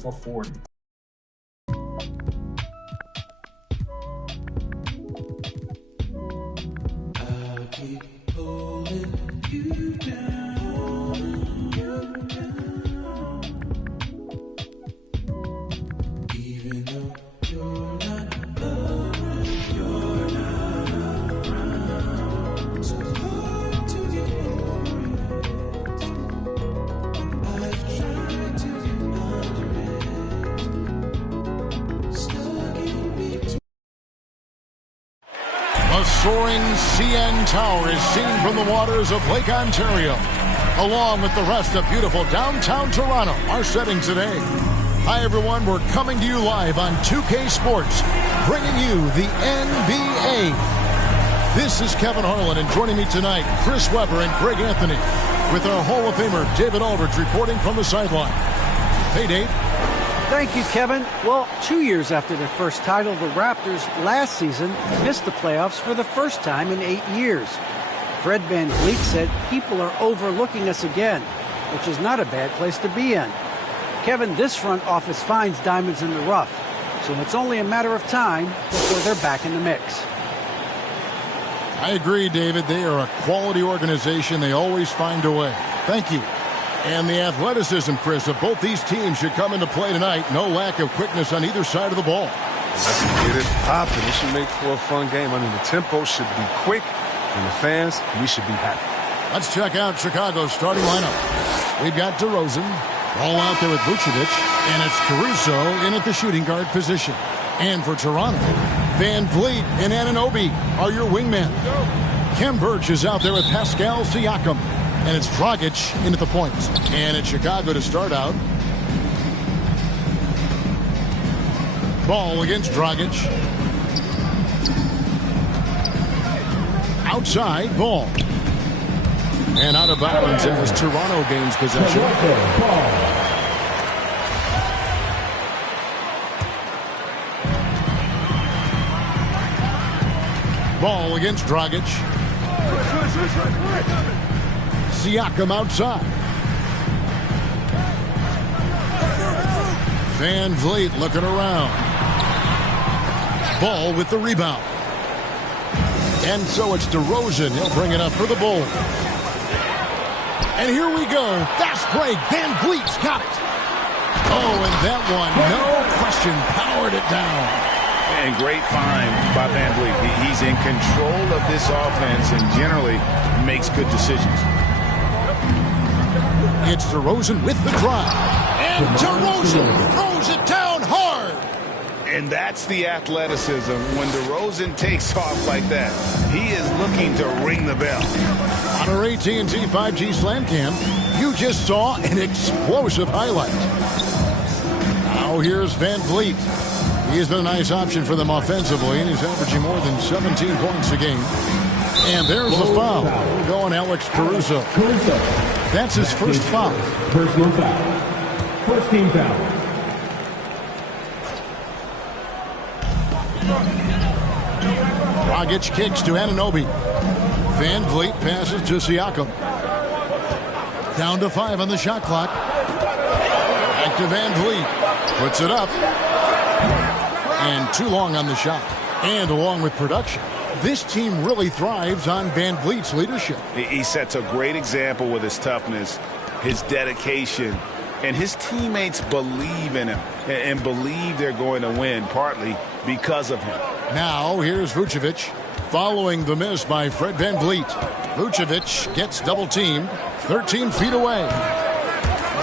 for 40. I'll keep holding you down, even though you're not around, so hard to get over it. I've tried to get under it, stuck in between. The soaring CN Tower is seen from the waters of Lake Ontario, along with the rest of beautiful downtown Toronto, our setting today. Hi, everyone. We're coming to you live on 2K Sports, bringing you the NBA. This is Kevin Harlan, and joining me tonight, Chris Webber and Greg Anthony, with our Hall of Famer David Aldridge reporting from the sideline. Hey, Dave. Thank you, Kevin. Well, 2 years after their first title, the Raptors last season missed the playoffs for the first time in 8 years. Fred VanVleet said people are overlooking us again, which is not a bad place to be in. Kevin, this front office finds diamonds in the rough, so it's only a matter of time before they're back in the mix. I agree, David. They are a quality organization. They always find a way. Thank you. And the athleticism, Chris, of both these teams should come into play tonight. No lack of quickness on either side of the ball. Let's get it popping. It should make for a fun game. I mean, the tempo should be quick, and the fans, we should be happy. Let's check out Chicago's starting lineup. We've got DeRozan, all out there with Vucevic, and it's Caruso in at the shooting guard position. And for Toronto, VanVleet and Anunoby are your wingmen. Khem Birch is out there with Pascal Siakam. And it's Dragic in at the point. And it's Chicago to start out. Ball against Dragic. Outside, ball. And out of bounds as Toronto gains possession. Ball against Dragic. Siakam outside. VanVleet looking around. Ball with the rebound. And so it's DeRozan. He'll bring it up for the Bulls. And here we go. Fast break. VanVleet's got it. Oh, and that one, no question, powered it down. And great find by VanVleet. He's in control of this offense and generally makes good decisions. It's DeRozan with the drive. And DeRozan throws it down hard. And that's the athleticism. When DeRozan takes off like that, he is looking to ring the bell. On our AT&T 5G Slam Cam, you just saw an explosive highlight. Now here's VanVleet. He has been a nice option for them offensively, and he's averaging more than 17 points a game. And there's a foul. Going Alex Caruso. That's his first foul. Personal foul. First team foul. Dragic kicks to Anunoby. VanVleet passes to Siakam. Down to 5 on the shot clock. Back to VanVleet. Puts it up. And too long on the shot. And along with production, this team really thrives on VanVleet's leadership. He sets a great example with his toughness, his dedication, and his teammates believe in him and believe they're going to win, partly because of him. Now here's Vucevic following the miss by Fred VanVleet. Vucevic gets double-teamed 13 feet away.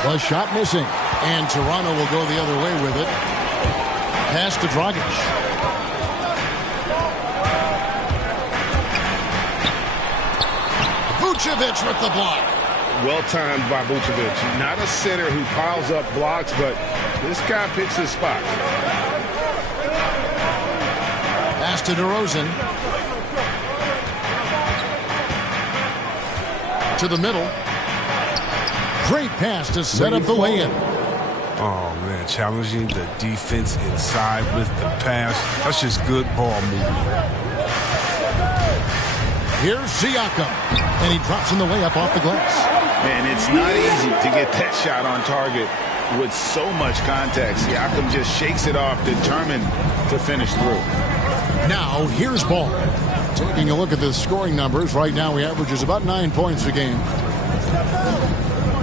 The shot missing, and Toronto will go the other way with it. Pass to Dragic. Vucevic with the block. Well timed by Vucevic. Not a center who piles up blocks, but this guy picks his spot. Pass to DeRozan. To the middle. Great pass to set up the lay-in. Oh, man, challenging the defense inside with the pass. That's just good ball movement. Here's Siakam. And he drops in the layup off the glass. Man, it's not easy to get that shot on target. with so much contact. Siakam just shakes it off, determined to finish through. Now, here's Ball. Taking a look at the scoring numbers, right now he averages about 9 points a game.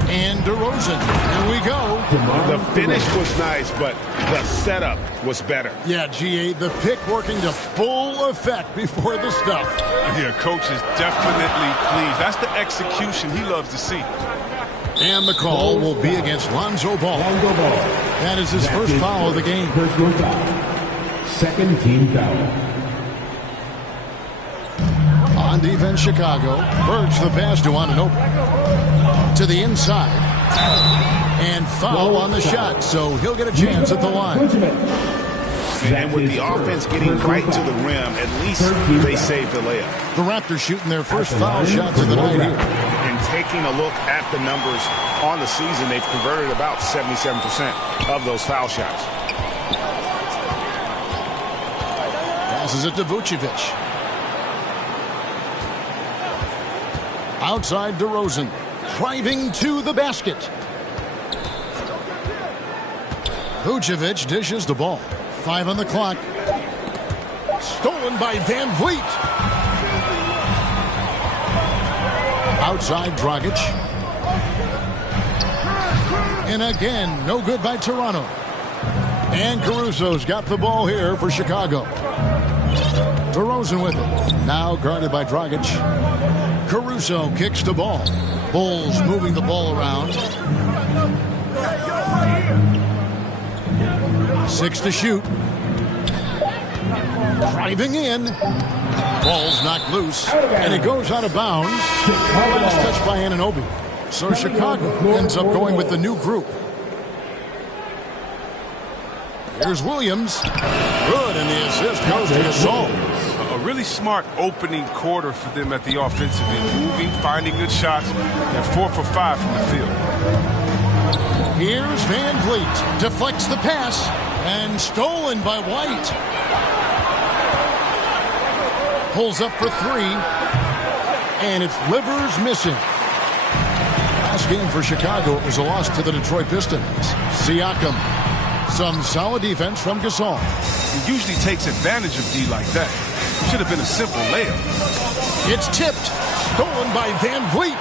And DeRozan, here we go. The finish was nice, but the setup was better. Yeah, GA, the pick working to full effect before the stuff. Yeah, coach is definitely pleased. That's the execution he loves to see. And the call will be against Lonzo Ball. That is his first foul of the game. Personal foul. Second team foul. On defense, Chicago. Birch the pass to Anunoby. To the inside. And foul on the shot, so he'll get a chance at the line. And with the offense getting right to the rim, at least they saved the layup. The Raptors shooting their first foul shots of the night here. And taking a look at the numbers on the season, they've converted about 77% of those foul shots. Passes it to Vucevic. Outside DeRozan. Driving to the basket. Vucevic dishes the ball. 5 on the clock. Stolen by Van Vliet. Outside Dragic. And again, no good by Toronto. And Caruso's got the ball here for Chicago. DeRozan with it. Now guarded by Dragic. Caruso kicks the ball. Bulls moving the ball around. 6 to shoot. Driving in. Ball's knocked loose. And it goes out of bounds. Last touch by Anunoby. So Chicago ends up going with the new group. Here's Williams. Good, and the assist goes to Gasol. A really smart opening quarter for them at the offensive end. Moving, finding good shots. They're 4 for 5 from the field. Here's Van Vliet. Deflects the pass. And stolen by White. Pulls up for 3. And it's Livers missing. Last game for Chicago, it was a loss to the Detroit Pistons. Siakam. Some solid defense from Gasol. He usually takes advantage of D like that. It should have been a simple layup. It's tipped. Stolen by Van Vliet.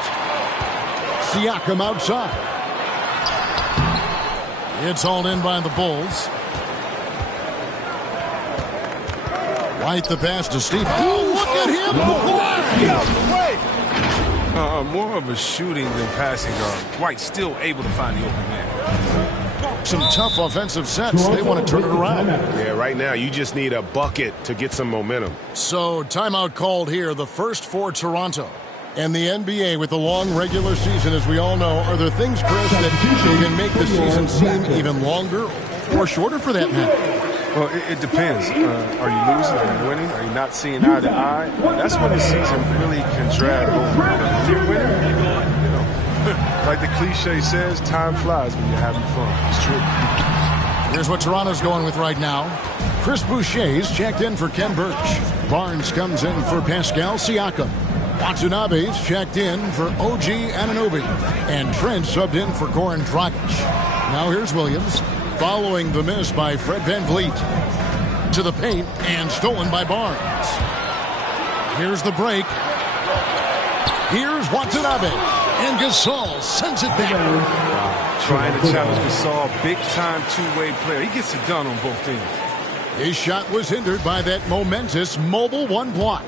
Siakam outside. It's hauled in by the Bulls. White the pass to Steve. Oh, look at him. More of a shooting than passing guard. White still able to find the open man. Some tough offensive sets. They want to turn it around. Yeah, right now you just need a bucket to get some momentum. So timeout called here, the first for Toronto. And the NBA with the long regular season, as we all know, are there things, Chris, that can make the season seem even longer or shorter for that matter? Well, it depends. Are you losing? Are you winning? Are you not seeing eye to eye? That's when the season really can drag over. If you're winning, you know, like the cliche says, time flies when you're having fun. It's true. Here's what Toronto's going with right now. Chris Boucher's checked in for Ken Birch. Barnes comes in for Pascal Siakam. Watanabe's checked in for OG Anunoby. And Trent subbed in for Goran Dragic. Now here's Williams. Following the miss by Fred Van Vliet. To the paint and stolen by Barnes. Here's the break. Here's Watanabe. And Gasol sends it back. Trying to challenge Gasol, big-time two-way player. He gets it done on both ends. His shot was hindered by that momentous mobile 1 block.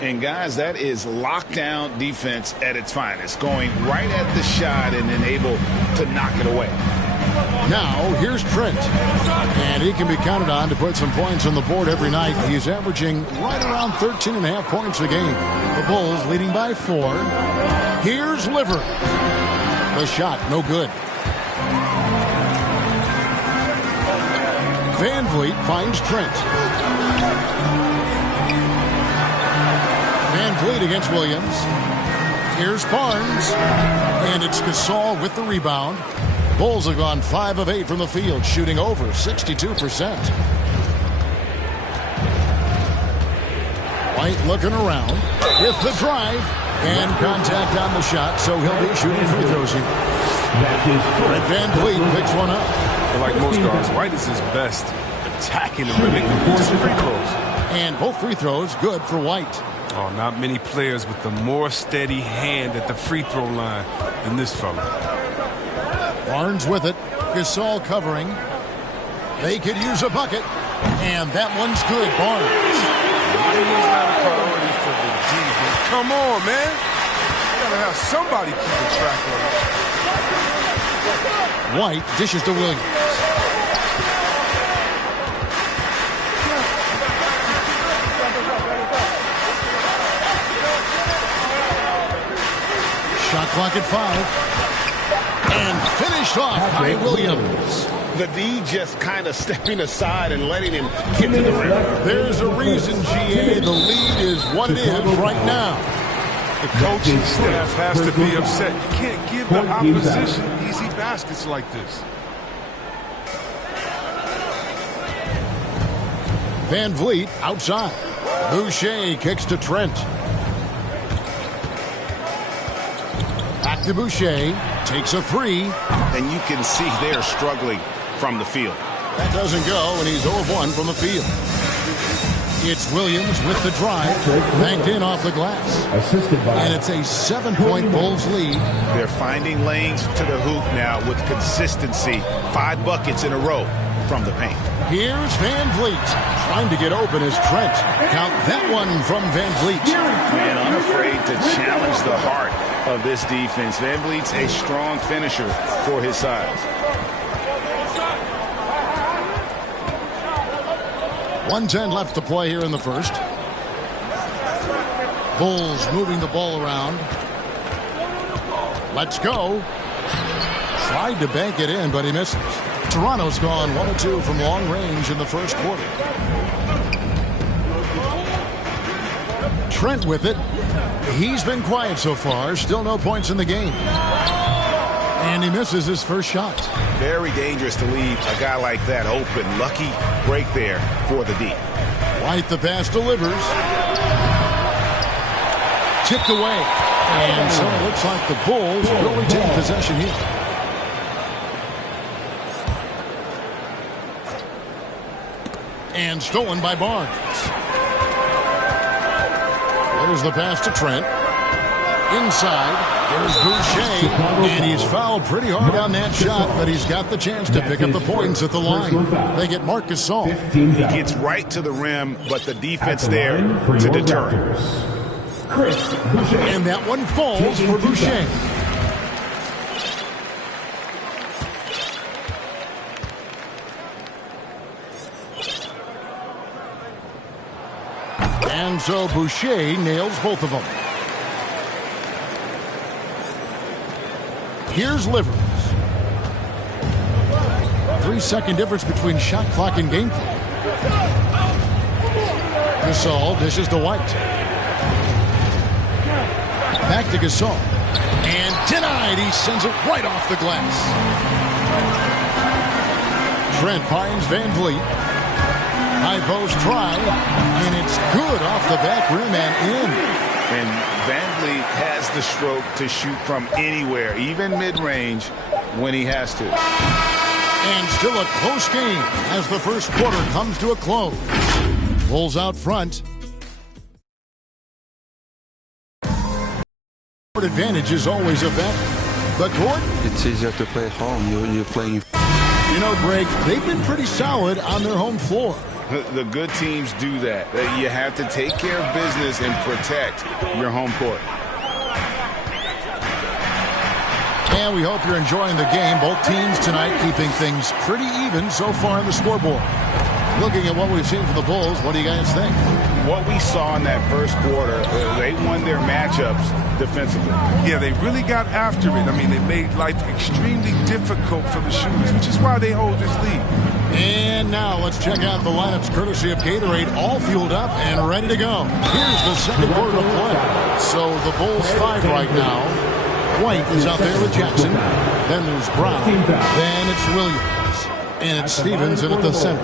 And guys, that is lockdown defense at its finest. Going right at the shot and then able to knock it away. Now, here's Trent. And he can be counted on to put some points on the board every night. He's averaging right around 13.5 points a game. The Bulls leading by 4. Here's Liver. The shot, no good. Van Vliet finds Trent. Van Vliet against Williams. Here's Barnes. And it's Gasol with the rebound. Bulls have gone 5 of 8 from the field, shooting over 62%. White looking around with the drive. And contact on the shot, so he'll be shooting free throws here. Fred VanVleet picks one up. And like most guards, White is his best attacking the rim and just free throws. And both free throws good for White. Oh, not many players with the more steady hand at the free throw line than this fella. Barnes with it. Gasol covering. They could use a bucket. And that one's good. Barnes. It was not a priority for the D, but come on, man. You gotta have somebody keeping track of it. White dishes to Williams. Shot clock at 5. And finished off by Williams. The D just kind of stepping aside and letting him get to the rim. There's a reason, GA. The lead is what it is right now. The coaching staff has to be upset. You can't give the opposition easy baskets like this. VanVleet outside. Boucher kicks to Trent. Back to Boucher. Takes a 3. And you can see they're struggling from the field. That doesn't go, and he's 0 of 1 from the field. It's Williams with the drive. Banked in off the glass. And it's a 7-point Bulls lead. They're finding lanes to the hoop now with consistency. 5 buckets in a row from the paint. Here's VanVleet. Trying to get open is Trent. Count that one from VanVleet. Man, unafraid to challenge the heart of this defense. VanVleet's a strong finisher for his size. 1:10 left to play here in the first. Bulls moving the ball around. Let's go. Tried to bank it in, but he misses. Toronto's gone 1 of 2 from long range in the first quarter. Trent with it. He's been quiet so far. Still no points in the game. And he misses his first shot. Very dangerous to leave a guy like that open. Lucky break there for the D. White the pass delivers. Tipped away. And so it looks like the Bulls will retain possession here. And stolen by Barnes. There's the pass to Trent. Inside. There's Boucher, and he's fouled pretty hard on that shot, but he's got the chance to pick up the points at the line. They get Marc Gasol. He gets right to the rim, but the defense there to deter him. And that one falls for Boucher. And so Boucher nails both of them. Here's Livers. 3-second difference between shot clock and game clock. Gasol dishes to White. Back to Gasol. And denied. He sends it right off the glass. Trent finds VanVleet. High post try. And it's good off the back rim and in. And VanVleet has the stroke to shoot from anywhere, even mid-range, when he has to. And still a close game as the first quarter comes to a close. Bulls out front. Advantage is always a factor. But Gordon, it's easier to play at home. You're playing. You know, Greg, they've been pretty solid on their home floor. The good teams do that. You have to take care of business and protect your home court. And we hope you're enjoying the game. Both teams tonight keeping things pretty even so far in the scoreboard. Looking at what we've seen from the Bulls, what do you guys think? What we saw in that first quarter, they won their matchups defensively. Yeah, they really got after it. I mean, they made life extremely difficult for the shooters, which is why they hold this lead. And now let's check out the lineups courtesy of Gatorade, all fueled up and ready to go. Here's the second quarter of play. So the Bulls 5 right now. White is out there with Jackson. Then there's Brown. Then it's Williams. And it's Stevens in at the center.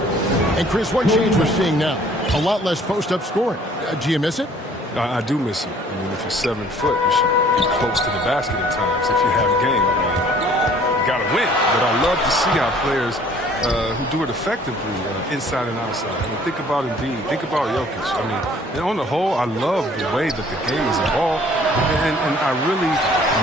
And Chris, what change we're seeing now? A lot less post-up scoring. Do you miss it? I do miss him. I mean, if you're 7 foot, you should be close to the basket at times if you have a game. I mean, you got to win. But I love to see how players who do it effectively inside and outside. I mean, think about Embiid. Think about Jokic. I mean, and on the whole, I love the way that the game is evolved. And I really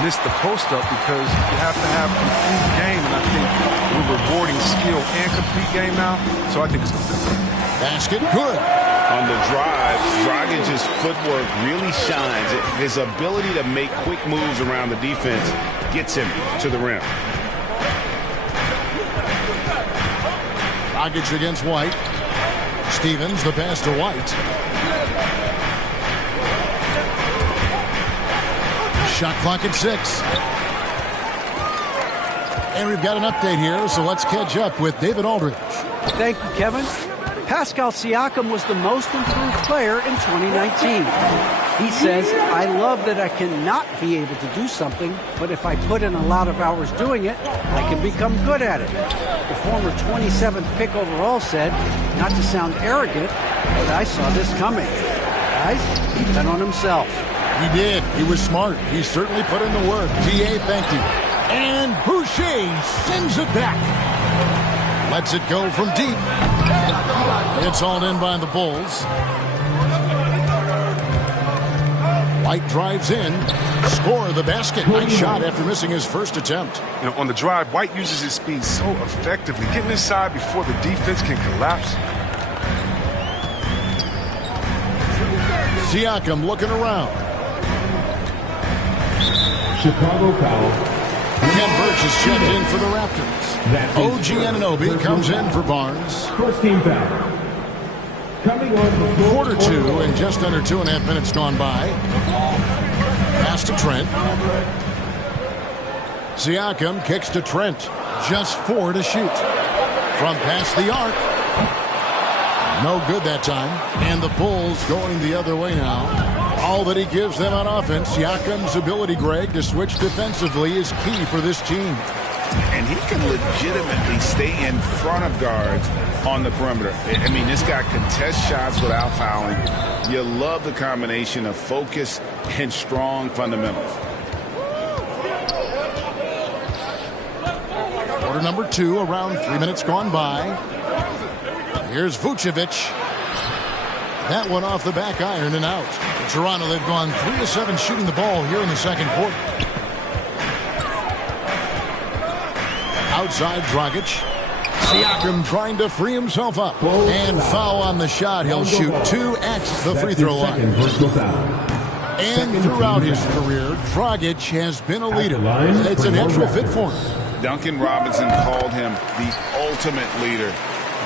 miss the post-up because you have to have complete game. And I think we're rewarding skill and complete game now. So I think it's going to come. Basket good. On the drive, Dragic's footwork really shines. His ability to make quick moves around the defense gets him to the rim. Dragic against White. Stevens, the pass to White. Shot clock at 6. And we've got an update here, so let's catch up with David Aldridge. Thank you, Kevin. Pascal Siakam was the most improved player in 2019. He says, I love that I cannot be able to do something, but if I put in a lot of hours doing it, I can become good at it. The former 27th pick overall said, not to sound arrogant, but I saw this coming. Guys, he bet on himself. He did. He was smart. He certainly put in the work. T.A., thank you. And Boucher sends it back. Lets it go from deep. It's hauled in by the Bulls. White drives in. Score the basket. Nice shot after missing his first attempt. You know, on the drive, White uses his speed so effectively, getting inside before the defense can collapse. Siakam looking around. Chicago foul. Ken Birch is checked in for the Raptors. OG Anunoby comes in for Barnes. First team foul. Coming on the floor. Quarter 2 and just under 2.5 minutes gone by. Pass to Trent. Siakam kicks to Trent. Just 4 to shoot. From past the arc. No good that time. And the Bulls going the other way now. All that he gives them on offense, Siakam's ability, Greg, to switch defensively is key for this team. And he can legitimately stay in front of guards on the perimeter. I mean, this guy contests shots without fouling. You love the combination of focus and strong fundamentals. Quarter number 2, around 3 minutes gone by. Here's Vucevic. That one off the back iron and out. Toronto, they've gone 3 of 7 shooting the ball here in the second quarter. Outside Dragic. Siakam trying to free himself up. And foul on the shot. He'll shoot 2 at the free throw line. And throughout his career, Dragic has been a leader. It's a natural fit for him. Duncan Robinson called him the ultimate leader.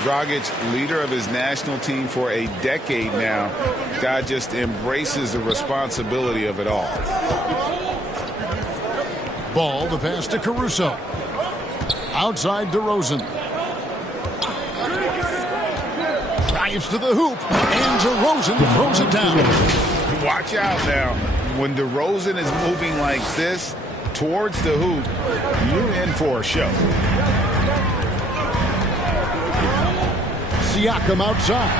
Dragic, leader of his national team for a decade now. Guy just embraces the responsibility of it all. Ball, the pass to Caruso. Outside DeRozan. Drives to the hoop, and DeRozan throws it down. Watch out now. When DeRozan is moving like this towards the hoop, you're in for a show. Siakam outside.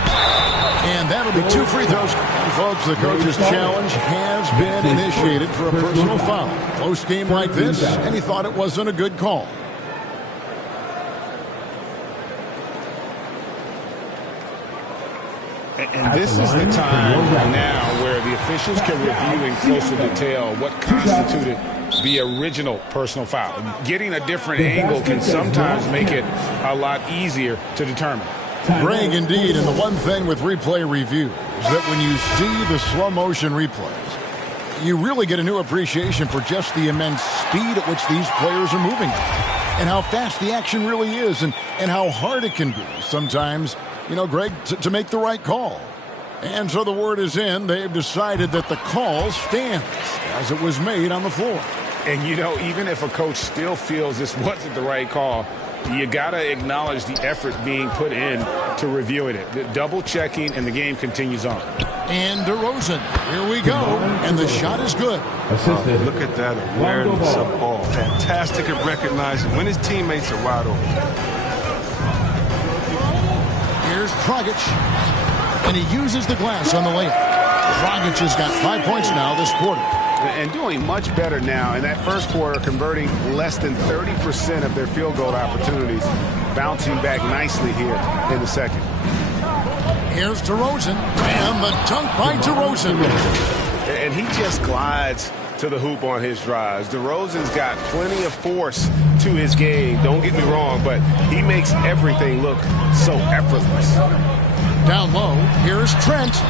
And that'll be 2 free throws. And folks, the coach's challenge has been initiated for a personal foul. Close game like this, and he thought it wasn't a good call. And this is the time now where the officials can review in closer detail what constituted the original personal foul. Getting a different angle can sometimes make it a lot easier to determine. Greg, indeed, and the one thing with replay review is that when you see the slow motion replays, you really get a new appreciation for just the immense speed at which these players are moving and how fast the action really is and how hard it can be sometimes, you know, Greg, to make the right call. And so the word is in. They've decided that the call stands as it was made on the floor. And, you know, even if a coach still feels this wasn't the right call, you got to acknowledge the effort being put in to reviewing it. The double checking, and the game continues on. And DeRozan, here we go. And the shot is good. Look at that awareness of ball. Fantastic at recognizing when his teammates are wide open. Here's Dragic. And he uses the glass on the layup. Dragic has got 5 points now this quarter. And doing much better now. In that first quarter, converting less than 30% of their field goal opportunities. Bouncing back nicely here in the second. Here's DeRozan. And the dunk by DeRozan. And he just glides to the hoop on his drives. DeRozan's got plenty of force to his game. Don't get me wrong, but he makes everything look so effortless. Down low, here's Trent.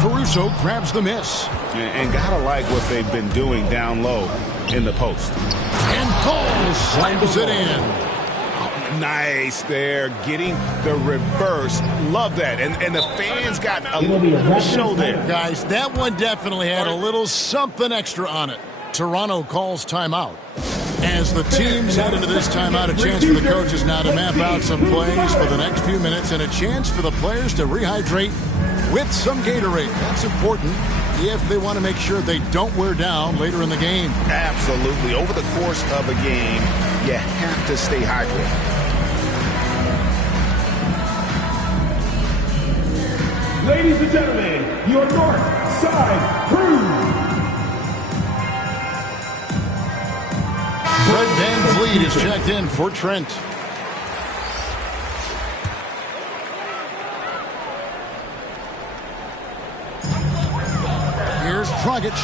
Caruso grabs the miss. And gotta like what they've been doing down low in the post. And Cole slams it in. Nice there, getting the reverse. Love that. And the fans got a little show there. Guys, that one definitely had a little something extra on it. Toronto calls timeout. As the teams head into this timeout, a chance for the coaches now to map out some plays for the next few minutes and a chance for the players to rehydrate with some Gatorade. That's important if they want to make sure they don't wear down later in the game. Absolutely. Over the course of a game, you have to stay hydrated. Ladies and gentlemen, your North Side Crew. Fred VanVleet is checked in for Trent. Here's Dragic.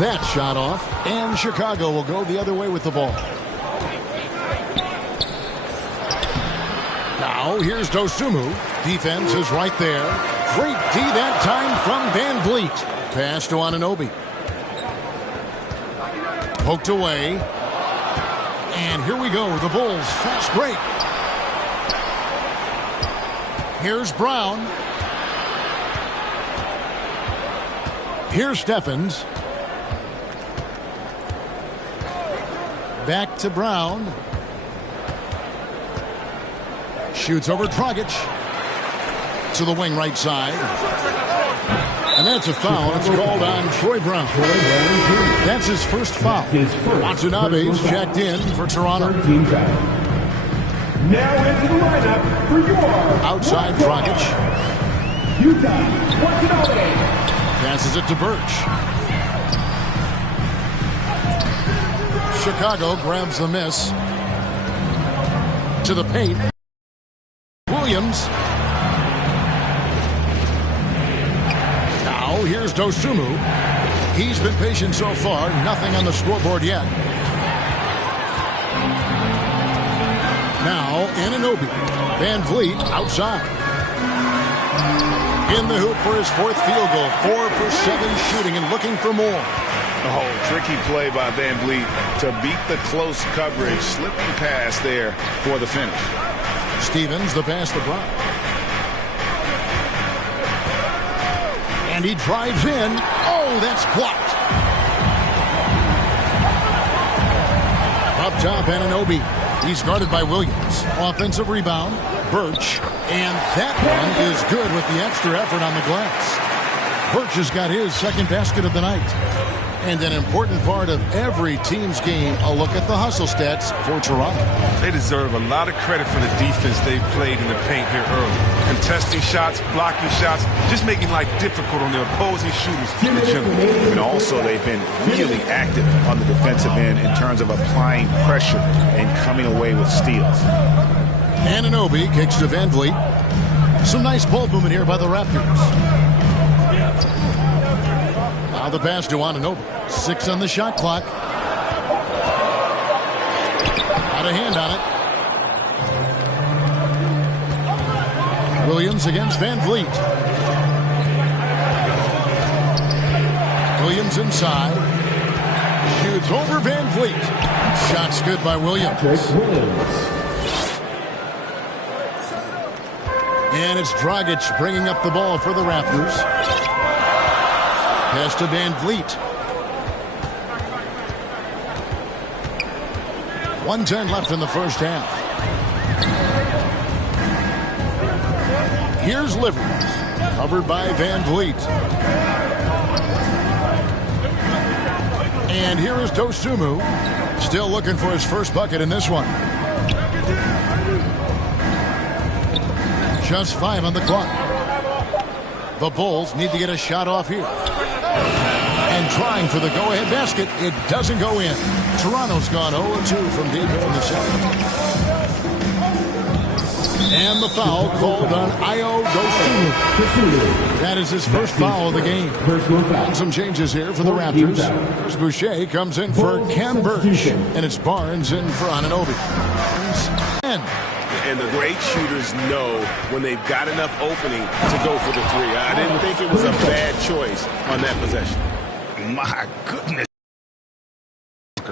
That shot off, and Chicago will go the other way with the ball. Now here's Dosunmu. Defense is right there. Great D that time from VanVleet. Pass to Anunoby. Poked away. And here we go. The Bulls fast break. Here's Brown. Here's Stephens. Back to Brown. Shoots over Dragic. To the wing right side. And that's a foul. It's called on Troy Brown. That's his first foul. Watanabe's checked in for Toronto. Now into the lineup for your Outside Dragic. Utah Watanabe. Passes it to Birch. Chicago grabs the miss. To the paint. Williams. Now here's Dosunmu. He's been patient so far. Nothing on the scoreboard yet. Now Anunoby. VanVleet outside. In the hoop for his fourth field goal. 4 for 7 shooting and looking for more. Oh, tricky play by VanVleet to beat the close coverage. Slipping pass there for the finish. Stevens, the pass to Brown. And he drives in. Oh, that's blocked. Up top, Anunoby. He's guarded by Williams. Offensive rebound. Birch. And that one is good with the extra effort on the glass. Birch has got his second basket of the night. And an important part of every team's game, a look at the hustle stats for Toronto. They deserve a lot of credit for the defense they've played in the paint here early. Contesting shots, blocking shots, just making life difficult on the opposing shooters in the general. And also they've been really active on the defensive end in terms of applying pressure and coming away with steals. Anunoby kicks to VanVleet. Some nice ball movement here by the Raptors. Now the pass to Anunoby. 6 on the shot clock. Got a hand on it. Williams against VanVleet. Williams inside. Shoots over VanVleet. Shot's good by Williams. And it's Dragic bringing up the ball for the Raptors. Pass to VanVleet. 1:10 left in the first half. Here's Livers. Covered by VanVleet. And here is Dosunmu. Still looking for his first bucket in this one. Just 5 on the clock. The Bulls need to get a shot off here. And trying for the go-ahead basket, it doesn't go in. Toronto's gone 0-2 from deep in the second. And the foul called on Ayo Dosunmu. That is his first foul of the game. And some changes here for the Raptors. There's Boucher comes in for Cam Birch. And it's Barnes in for Anunoby. And the great shooters know when they've got enough opening to go for the three. I didn't think it was a bad choice on that possession. My goodness.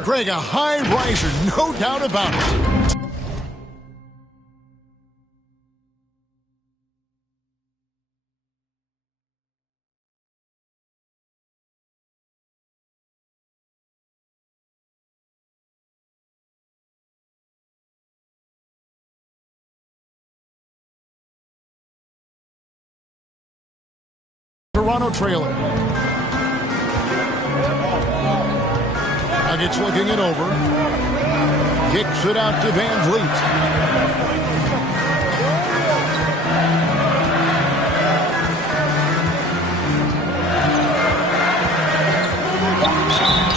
Greg, a high riser, no doubt about it. Toronto trailer. Nuggets looking it over. Kicks it out to Van Vliet.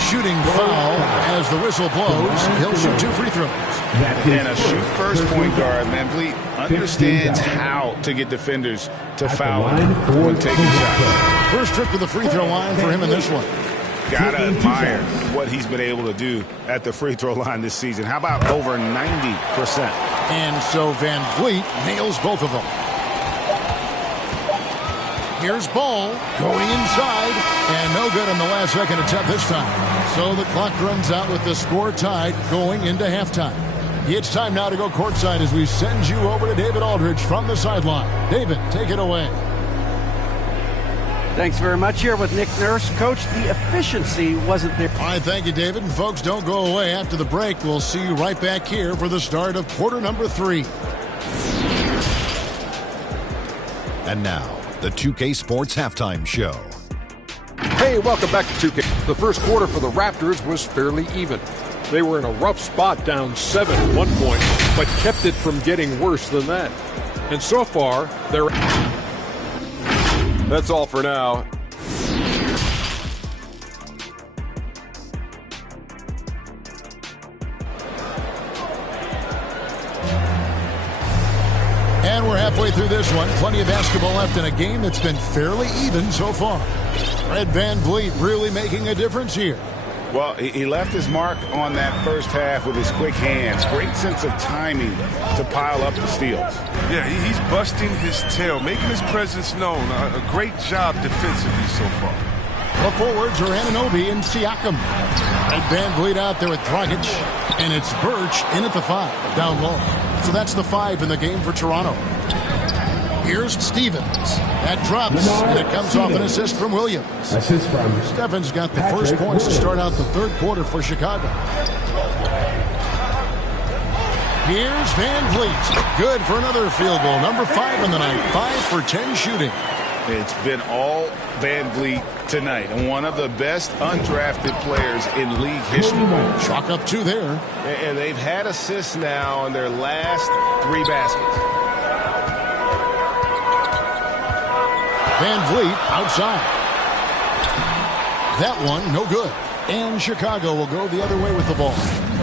Shooting foul as the whistle blows. He'll shoot 2 free throws. And a shoot-first point guard, Van Vliet, understands how to get defenders to foul him when taking shots. First trip to the free throw line for him in this one. Gotta admire what he's been able to do at the free throw line this season. How about over 90%? And so Van Vliet nails both of them. Here's Ball going inside, and no good on the last second attempt this time. So the clock runs out with the score tied going into halftime. It's time now to go courtside as we send you over to David Aldridge from the sideline. David, take it away. Thanks very much. Here with Nick Nurse. Coach, the efficiency wasn't there. All right, thank you, David. And folks, don't go away. After the break, we'll see you right back here for the start of quarter number 3. And now, the 2K Sports Halftime Show. Hey, welcome back to 2K. The first quarter for the Raptors was fairly even. They were in a rough spot, down 7 at one point, but kept it from getting worse than that. And so far, they're... That's all for now. And we're halfway through this one. Plenty of basketball left in a game that's been fairly even so far. Fred Van Vliet really making a difference here. Well, he left his mark on that first half with his quick hands. Great sense of timing to pile up the steals. Yeah, he's busting his tail, making his presence known. A great job defensively so far. The forwards are Anunoby and Siakam. And Van Vliet out there with Dragic. And it's Birch in at the 5, down low. So that's the 5 in the game for Toronto. Here's Stevens. That drops, and it comes off an assist from Williams. Assist from Stevens got the first points to start out the third quarter for Chicago. Here's Van Vliet. Good for another field goal. Number 5 in the night. 5 for 10 shooting. It's been all Van Vliet tonight. And one of the best undrafted players in league history. Chalk up 2 there. And they've had assists now in their last 3 baskets. Van Vliet outside. That one, no good. And Chicago will go the other way with the ball.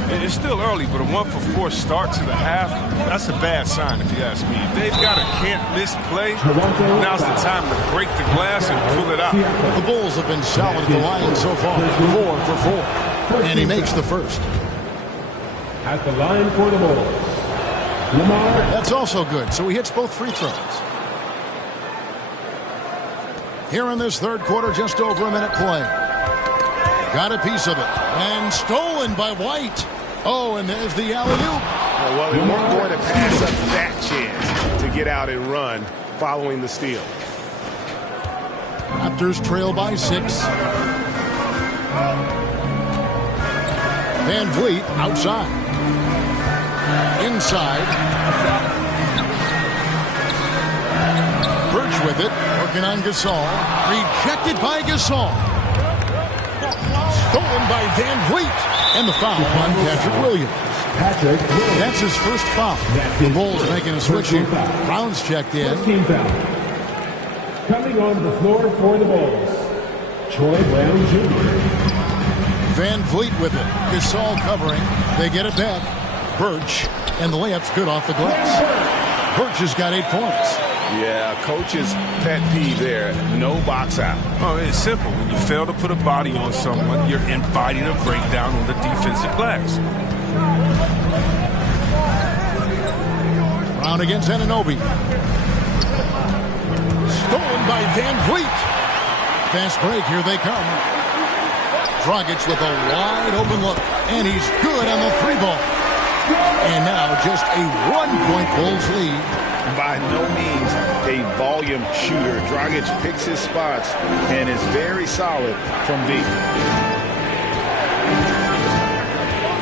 It's still early, but a 1-for-4 start to the half, that's a bad sign if you ask me. If they've got a can't-miss play, now's the time to break the glass and pull it out. The Bulls have been solid at the line so far. 4 for 4. And he makes the first. At the line for the Bulls, Lamar. That's also good, so he hits both free throws. Here in this third quarter, just over a minute play. Got a piece of it. And stolen by White. Oh, and there's the alley-oop. Well, they weren't going to pass up that chance to get out and run following the steal. Raptors trail by 6. Van Vliet outside. Inside. Birch with it. Working on Gasol. Rejected by Gasol. Stolen by Van Vliet. And the foul on Patrick Williams. That's his first foul. The Bulls making a switch here. Brown's checked in. Coming on the floor for the Bulls, Troy Brown Jr. Van Vliet with it. Gasol covering. They get it back. Birch, and the layup's good off the glass. Birch has got 8 points. Yeah, coach's pet peeve there. No box out. Oh, it's simple. When you fail to put a body on someone, you're inviting a breakdown on the defensive glass. Brown against Anunoby. Stolen by Van Vliet. Fast break, here they come. Dragic with a wide open look, and he's good on the 3-ball. And now just a 1-point Bulls lead. By no means a volume shooter. Dragic picks his spots and is very solid from deep.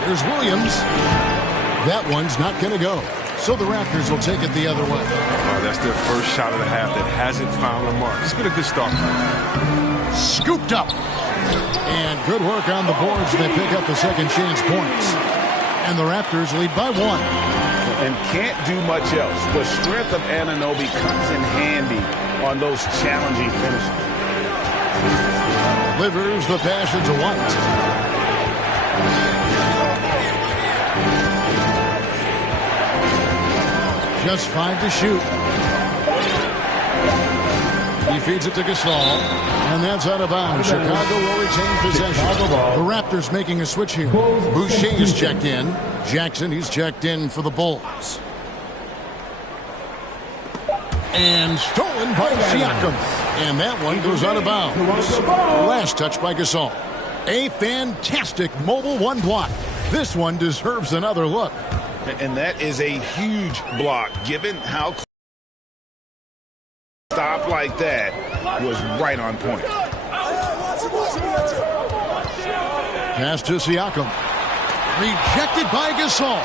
Here's Williams. That one's not going to go. So the Raptors will take it the other way. Oh, that's their first shot of the half that hasn't found a mark. It's been a good start. Scooped up. And good work on the boards. They pick up the second chance points. And the Raptors lead by 1. And can't do much else. The strength of Anunoby comes in handy on those challenging finishes. Delivers the pass to White. Just 5 to shoot. He feeds it to Gasol. And that's out of bounds. Chicago will retain possession. The Raptors making a switch here. Boucher is checked in. Jackson, he's checked in for the Bulls. And stolen by Siakam. And that one goes out of bounds. Last touch by Gasol. A fantastic mobile 1 block. This one deserves another look. And that is a huge block, given how stop like that was right on point. Pass to Siakam. Rejected by Gasol.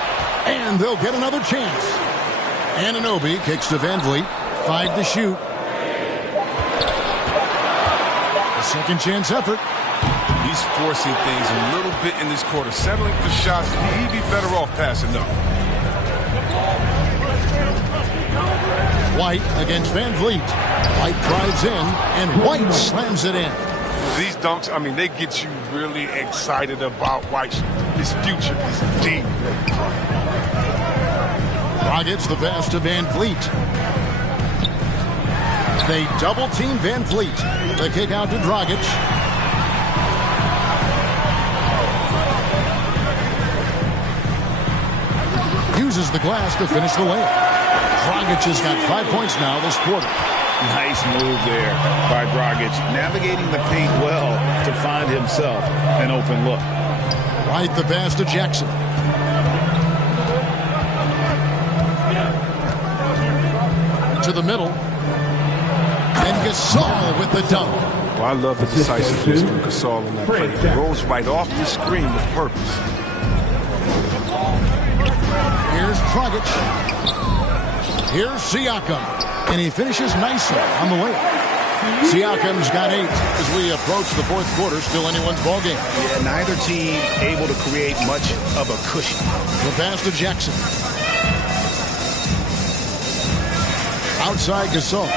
And they'll get another chance. Anunoby kicks to Van Vliet. 5 to shoot. A second chance effort. He's forcing things a little bit in this quarter. Settling for shots. He'd be better off passing up. White against Van Vliet. White drives in, and White slams it in. These dunks, I mean, they get you really excited about White. His future is deep. Dragic the pass to Van Vliet. They double-team Van Vliet. The kick out to Dragic. Uses the glass to finish the layup. Dragic has got 5 points now this quarter. Nice move there by Dragic, navigating the paint well to find himself an open look. Right the pass to Jackson. To the middle. And Gasol with the dunk. Well, I love the decisiveness from Gasol in that play. He rolls right off the screen with purpose. Here's Dragic. Here's Siakam. And he finishes nicely on the way. Siakam's got 8 as we approach the 4th quarter. Still anyone's ball game. Yeah, neither team able to create much of a cushion. The pass to Jackson. Outside Gasol.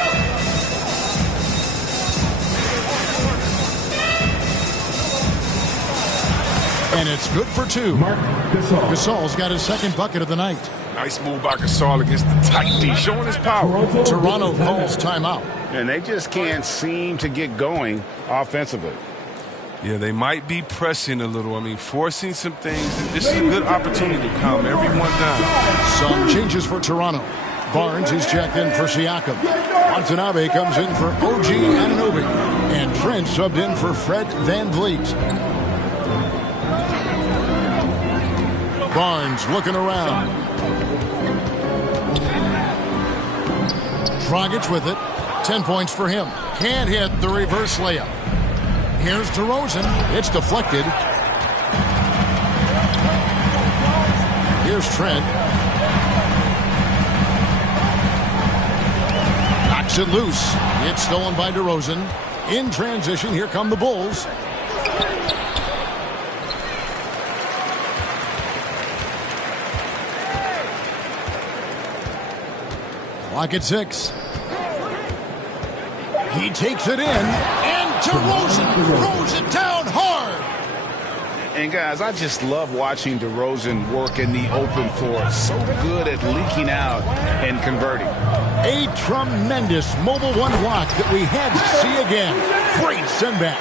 And it's good for 2. Gasol's got his second bucket of the night. Nice move by Gasol against the tight D, showing his power. Toronto calls timeout. And they just can't seem to get going offensively. Yeah, they might be pressing a little. I mean, forcing some things. This is a good opportunity to calm everyone down. Some changes for Toronto. Barnes is checked in for Siakam. Watanabe comes in for OG Anunoby. And Trent subbed in for Fred Van Vliet. Barnes looking around. Dragic with it. 10 points for him. Can't hit the reverse layup. Here's DeRozan. It's deflected. Here's Trent. Knocks it loose. It's stolen by DeRozan. In transition, here come the Bulls. Clock at 6. He takes it in, and DeRozan throws it down hard. And guys, I just love watching DeRozan work in the open floor. So good at leaking out and converting. A tremendous mobile one block that we had to see again. Great send back.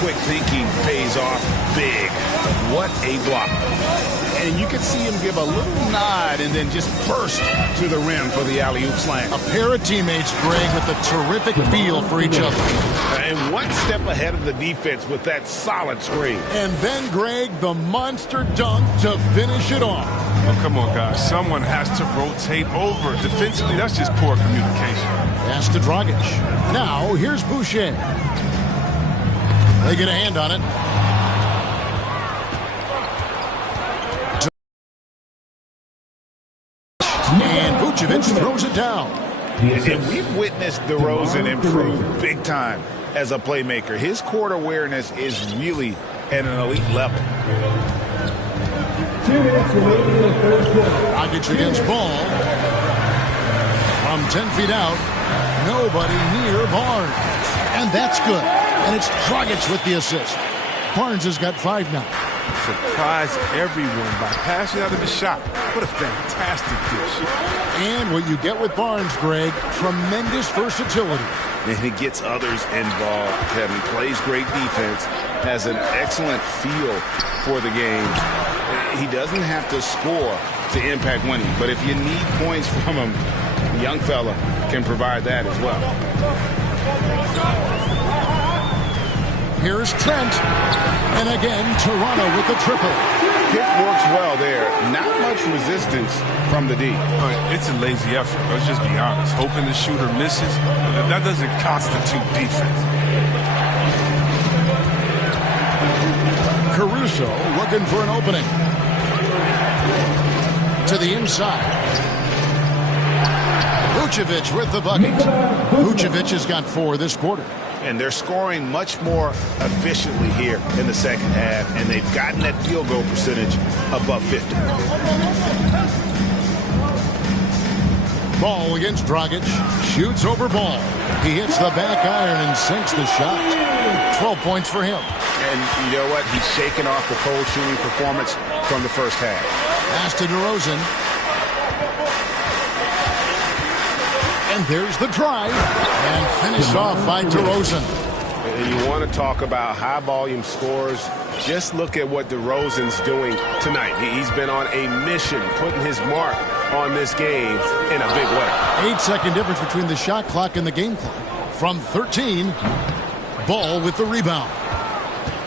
Quick thinking pays off big. What a block. And you can see him give a little nod and then just burst to the rim for the alley-oop slam. A pair of teammates, Greg, with a terrific feel for each other. And one step ahead of the defense with that solid screen. And then, Greg, the monster dunk to finish it off. Oh, come on, guys. Someone has to rotate over. Defensively, that's just poor communication. Pass to Dragic. Now, here's Boucher. They get a hand on it. And Vucevic throws it down. And we've witnessed DeRozan improve big time as a playmaker. His court awareness is really at an elite level. 2 minutes remaining in the third quarter. Dragic against Ball. From 10 feet out, nobody near Barnes. And that's good. And it's Dragic with the assist. Barnes has got 5 now. Surprise everyone by passing out of the shot. What a fantastic dish. And what you get with Barnes, Greg, tremendous versatility. And he gets others involved. Kevin plays great defense, has an excellent feel for the game. He doesn't have to score to impact winning, but if you need points from him, the young fella can provide that as well. Here's Trent. And again, Toronto with the triple. Pick works well there. Not much resistance from the D. It's a lazy effort. Let's just be honest. Hoping the shooter misses, that doesn't constitute defense. Caruso looking for an opening. To the inside. Vucevic with the bucket. Vucevic has got 4 this quarter. And they're scoring much more efficiently here in the second half, and they've gotten that field goal percentage above 50. Ball against Dragic. Shoots over Ball. He hits the back iron and sinks the shot. 12 points for him. And you know what? He's shaken off the cold shooting performance from the first half. Pass to DeRozan. And there's the drive. And finished off by DeRozan. And you want to talk about high-volume scores, just look at what DeRozan's doing tonight. He's been on a mission, putting his mark on this game in a big way. 8-second difference between the shot clock and the game clock. From 13, Ball with the rebound.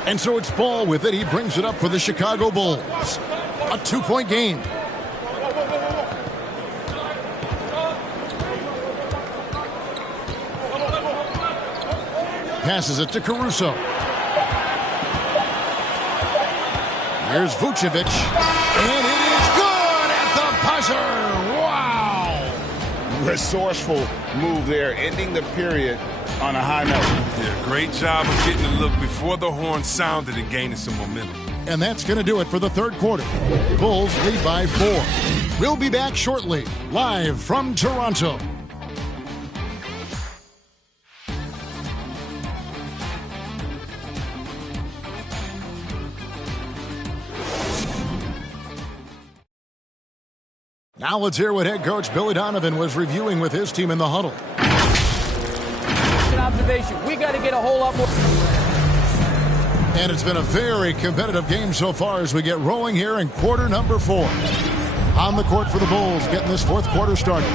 And so it's Ball with it. He brings it up for the Chicago Bulls. A 2-point game. Passes it to Caruso. Here's Vucevic. And it is good at the buzzer. Wow. Resourceful move there, ending the period on a high note. Yeah, great job of getting a look before the horn sounded and gaining some momentum. And that's going to do it for the third quarter. Bulls lead by 4. We'll be back shortly, live from Toronto. Now let's hear what head coach Billy Donovan was reviewing with his team in the huddle. An observation. We got to get a whole lot more. And it's been a very competitive game so far as we get rolling here in quarter number 4. On the court for the Bulls, getting this fourth quarter started.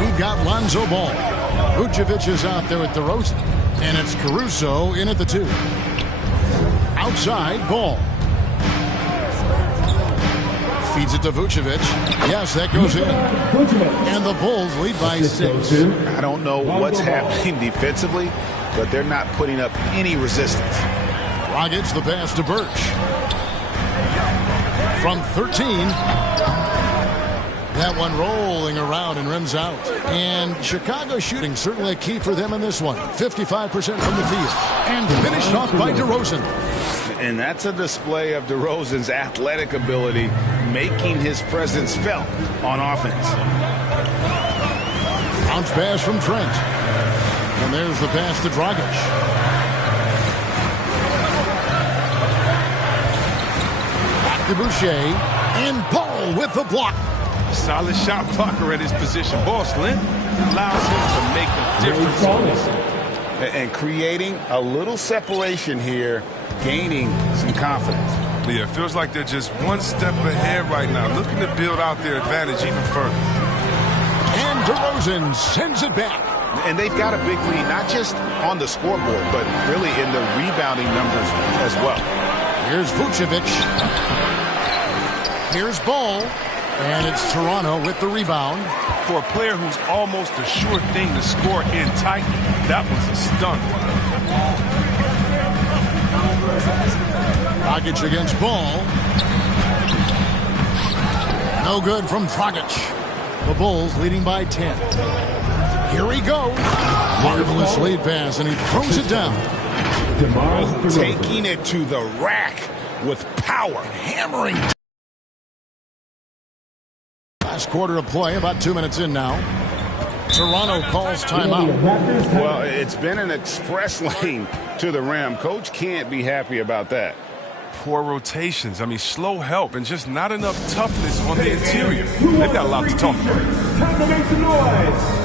We've got Lonzo Ball. Vucevic is out there at DeRozan. And it's Caruso in at the 2. Outside, Ball. Feeds it to Vucevic. Yes, that goes in. And the Bulls lead by 6. I don't know what's happening defensively, but they're not putting up any resistance. Dragic the pass to Birch. From 13. That one rolling around and rims out. And Chicago shooting certainly a key for them in this one. 55% from the field. And finished off by DeRozan. And that's a display of DeRozan's athletic ability, making his presence felt on offense. Bounce pass from Trent. And there's the pass to Dragic. Back to Boucher. And Paul with the block. Solid shot blocker at his position. Ball slim allows him to make a difference on this. And creating a little separation here, gaining some confidence. Yeah, it feels like they're just one step ahead right now, looking to build out their advantage even further. And DeRozan sends it back. And they've got a big lead, not just on the scoreboard, but really in the rebounding numbers as well. Here's Vucevic. Here's Ball. And it's Toronto with the rebound. For a player who's almost a sure thing to score in tight, that was a stunt. Dragic against Ball. No good from Dragic. The Bulls leading by 10. Here he goes. Marvelous lead pass, and he throws it down. Taking it to the rack with power. Hammering. Last quarter of play, about 2 minutes in now. Toronto calls timeout. Well, it's been an express lane to the rim. Coach can't be happy about that. Poor rotations. I mean, slow help and just not enough toughness on the interior. They've got a lot to talk about. Time to make some noise.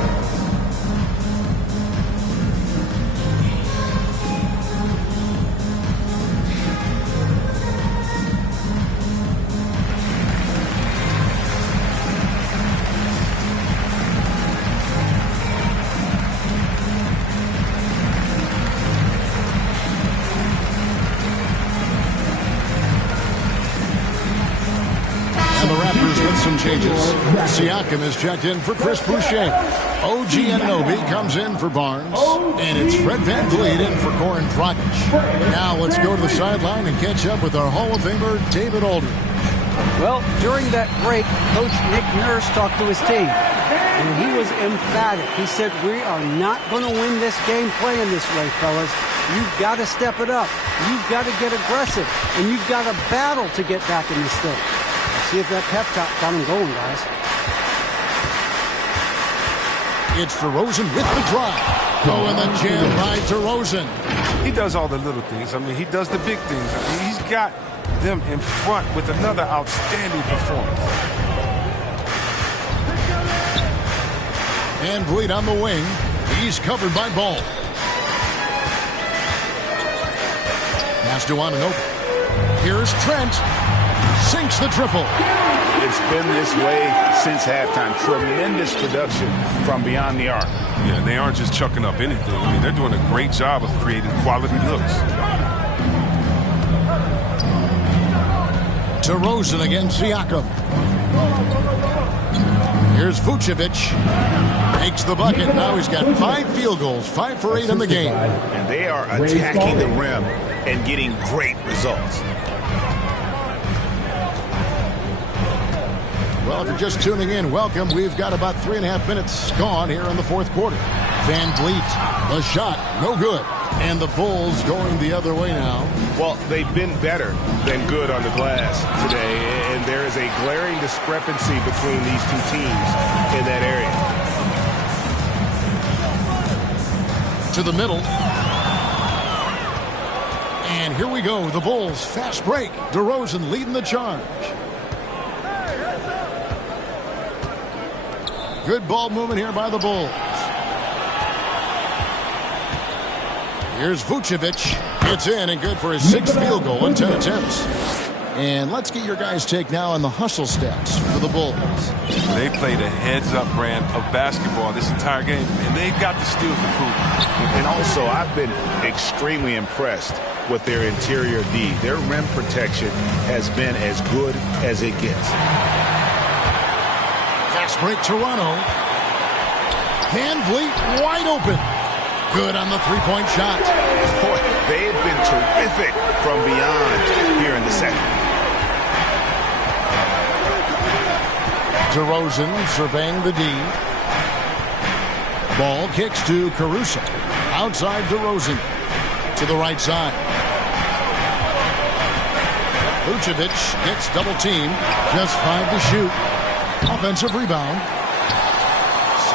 Some changes. Siakam is checked in for Chris Boucher. OG Anunoby comes in for Barnes. And it's Fred VanVleet in for Goran Dragic. Now let's go to the sideline and catch up with our Hall of Famer, David Aldridge. Well, during that break, Coach Nick Nurse talked to his team. And he was emphatic. He said, we are not going to win this game playing this way, fellas. You've got to step it up. You've got to get aggressive. And you've got to battle to get back in this thing. See if that pep talk got him going, guys. It's DeRozan with the drive. Oh, and the jam by DeRozan. He does all the little things. I mean, he does the big things. I mean, he's got them in front with another outstanding performance. VanVleet on the wing. He's covered by Ball. Pass to Anunoby. Here's Trent. Sinks the triple. It's been this way since halftime. Tremendous production from beyond the arc. Yeah, and they aren't just chucking up anything. I mean, they're doing a great job of creating quality looks. DeRozan against Siakam. Here's Vucevic. Makes the bucket. Now he's got 5 field goals, 5 for 8 in the game. And they are attacking the rim and getting great results. Well, if you're just tuning in, welcome. We've got about 3.5 minutes gone here in the fourth quarter. VanVleet, the shot, no good. And the Bulls going the other way now. Well, they've been better than good on the glass today, and there is a glaring discrepancy between these two teams in that area. To the middle. And here we go, the Bulls, fast break. DeRozan leading the charge. Good ball movement here by the Bulls. Here's Vucevic. It's in and good for his 6th field goal in 10 attempts. And let's get your guys' take now on the hustle stats for the Bulls. They played a heads-up brand of basketball this entire game, and they've got the steals to prove it. And also, I've been extremely impressed with their interior D. Their rim protection has been as good as it gets. Fast break, Toronto. VanVleet wide open. Good on the three-point shot. Boy, they've been terrific from beyond here in the second. DeRozan surveying the D. Ball kicks to Caruso. Outside DeRozan. To the right side. Vucevic gets double teamed. Just 5 to shoot. Offensive rebound.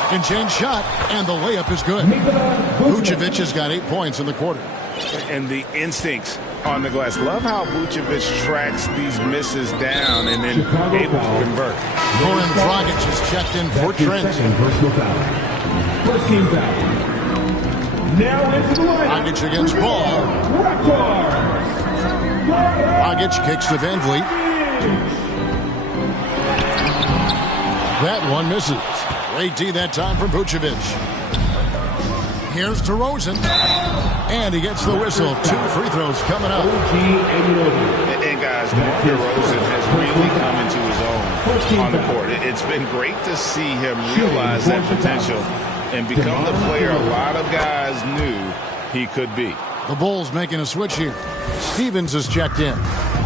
Second chance shot, and the layup is good. Vucevic has got 8 points in the quarter. And the instincts on the glass. Love how Vucevic tracks these misses down and then able to convert. Goran Dragic is checked in for Trent. Personal foul. First team foul. Now into the line. Dragic against Ball. Dragic kicks to Van Vliet. That one misses. Great D that time from Vucevic. Here's DeRozan. And he gets the whistle. 2 free throws coming up. And guys, DeMar DeRozan has really come into his own on the court. It's been great to see him realize that potential and become the player a lot of guys knew he could be. The Bulls making a switch here. Stevens is checked in.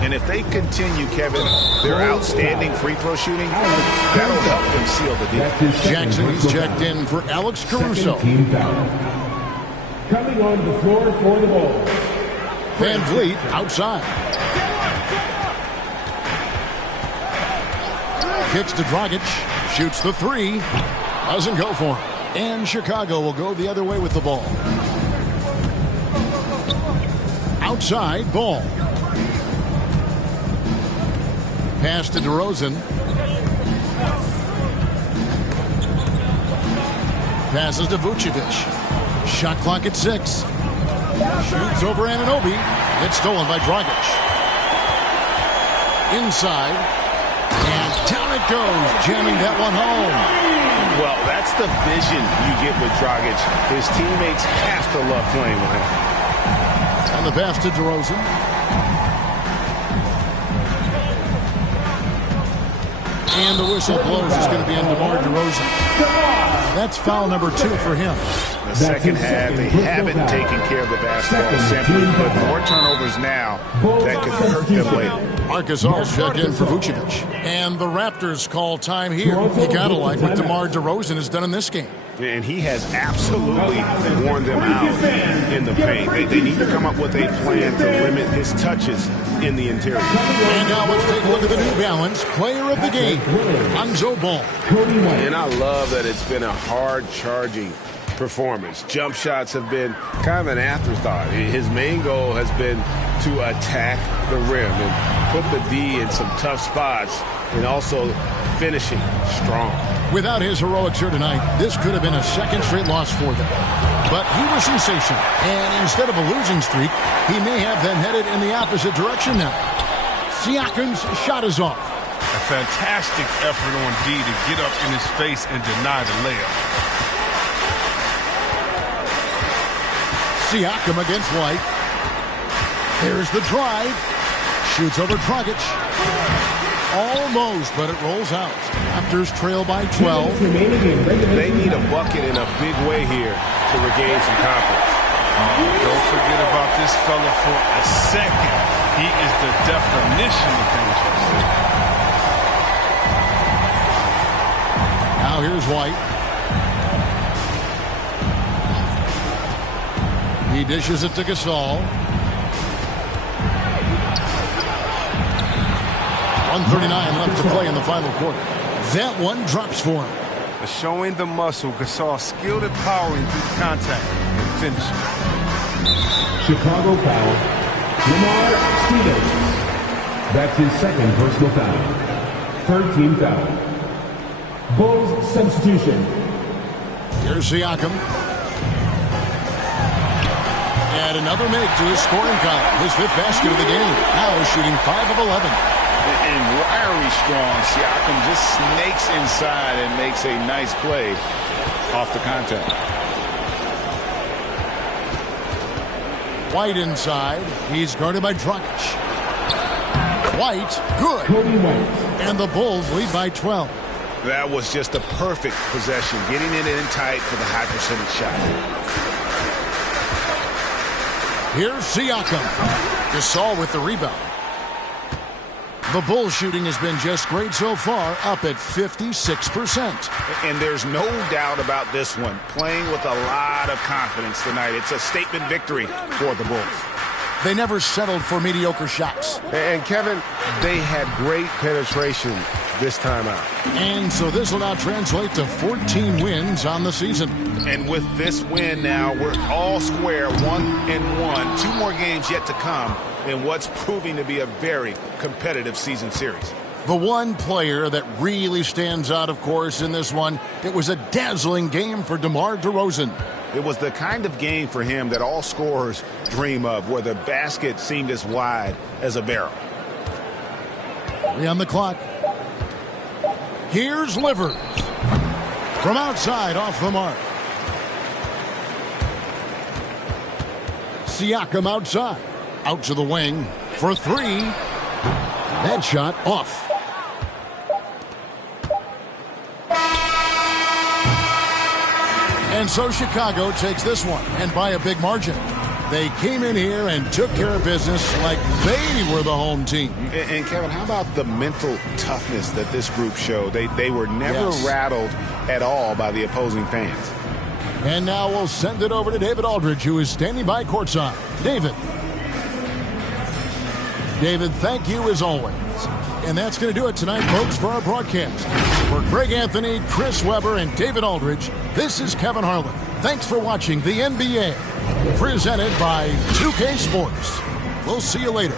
And if they continue, Kevin, their outstanding free throw shooting, that'll help them seal the deal. Jackson is checked in for Alex Caruso. Coming on the floor for the Bulls. Van Vliet outside. Kicks to Dragic. Shoots the 3. Doesn't go for him. And Chicago will go the other way with the ball. Outside, Ball. Pass to DeRozan. Passes to Vucevic. Shot clock at 6. Shoots over Anunoby. It's stolen by Dragic. Inside. And down it goes. Jamming that one home. Well, that's the vision you get with Dragic. His teammates have to love playing with him. And the pass to DeRozan. And the whistle blows. It's going to be on DeMar DeRozan. That's foul number 2 for him. The second half, they haven't taken care of the basketball. Simply put, more turnovers now that could hurt them later. Marcus All checked in for Vucevic. And the Raptors call time here. You gotta like what DeMar DeRozan has done in this game. And he has absolutely worn them out in the paint. They need to come up with a plan to limit his touches in the interior. And now let's take a look at the New Balance player of the game, Lonzo Ball. And I love that it's been a hard-charging performance. Jump shots have been kind of an afterthought. His main goal has been to attack the rim and put the D in some tough spots and also finishing strong. Without his heroics here tonight, this could have been a second straight loss for them. But he was sensational, and instead of a losing streak, he may have them headed in the opposite direction now. Siakam's shot is off. A fantastic effort on D to get up in his face and deny the layup. Siakam against White. There's the drive. Shoots over Dragic. Almost, but it rolls out. Raptors trail by 12. They need a bucket in a big way here to regain some confidence. Don't forget about this fella for a second. He is the definition of dangerous. Now here's White. He dishes it to Gasol. 1:39 left to play in the final quarter. That one drops for him. Showing the muscle, Gasol skilled at powering through contact and finishing. Chicago foul. Lamar Stevens. That's his second personal foul. Third team foul. Bulls substitution. Here's Siakam. And another make to his scoring column. His 5th basket of the game. Now he's shooting 5 of 11. And wiry strong, Siakam just snakes inside and makes a nice play off the contact. White inside. He's guarded by Dragic. White, good. Cody White. And the Bulls lead by 12. That was just a perfect possession, getting it in tight for the high percentage shot. Here's Siakam. Gasol with the rebound. The Bulls shooting has been just great so far, up at 56%. And there's no doubt about this one. Playing with a lot of confidence tonight. It's a statement victory for the Bulls. They never settled for mediocre shots. And Kevin, they had great penetration this time out. And so this will now translate to 14 wins on the season. And with this win now, we're all square, 1-1. 2 more games yet to come in what's proving to be a very competitive season series. The one player that really stands out, of course, in this one, it was a dazzling game for DeMar DeRozan. It was the kind of game for him that all scorers dream of, where the basket seemed as wide as a barrel. 3 on the clock. Here's Livers. From outside, off the mark. Siakam outside. Out to the wing for 3. That shot off. And so Chicago takes this one, and by a big margin. They came in here and took care of business like they were the home team. And Kevin, how about the mental toughness that this group showed? They were never rattled at all by the opposing fans. And now we'll send it over to David Aldridge, who is standing by courtside. David, thank you as always. And that's going to do it tonight, folks, for our broadcast. For Greg Anthony, Chris Webber, and David Aldridge, this is Kevin Harlan. Thanks for watching the NBA, presented by 2K Sports. We'll see you later.